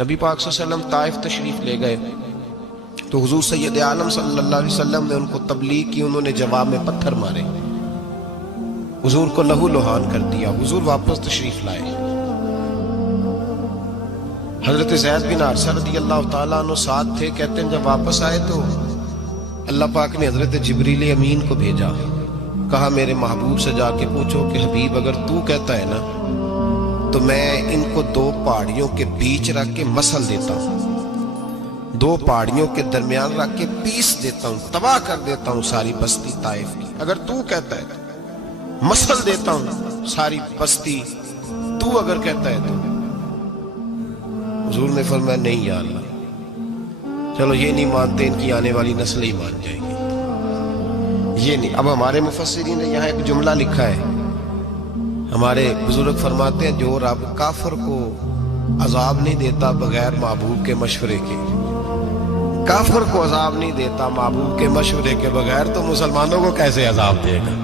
نبی پاک صلی اللہ علیہ وسلم طائف تشریف لے گئے تو حضور سید عالم صلی اللہ علیہ وسلم نے ان کو تبلیغ کی، انہوں نے جواب میں پتھر مارے، حضور کو لہو لہان کر دیا، حضور واپس تشریف لائے۔ حضرت زید بن حارثہ رضی اللہ تعالیٰ عنہ ساتھ تھے، کہتے ہیں جب واپس آئے تو اللہ پاک نے حضرت جبریل امین کو بھیجا، کہا میرے محبوب سے جا کے پوچھو کہ حبیب اگر تو کہتا ہے نا تو میں ان کو دو پہاڑیوں کے بیچ رکھ کے مسل دیتا ہوں، دو پہاڑیوں کے درمیان رکھ کے پیس دیتا ہوں، تباہ کر دیتا ہوں ساری بستی طائف کی، اگر تو کہتا ہے مسل دیتا ہوں ساری بستی، تو اگر کہتا ہے تو۔ حضور نے فرمایا نہیں یا اللہ، چلو یہ نہیں مانتے، ان کی آنے والی نسل ہی مان جائے گی، یہ نہیں۔ اب ہمارے مفسرین نے یہاں ایک جملہ لکھا ہے، ہمارے بزرگ فرماتے ہیں جو رب کافر کو عذاب نہیں دیتا بغیر محبوب کے مشورے کے، کافر کو عذاب نہیں دیتا محبوب کے مشورے کے بغیر، تو مسلمانوں کو کیسے عذاب دے گا؟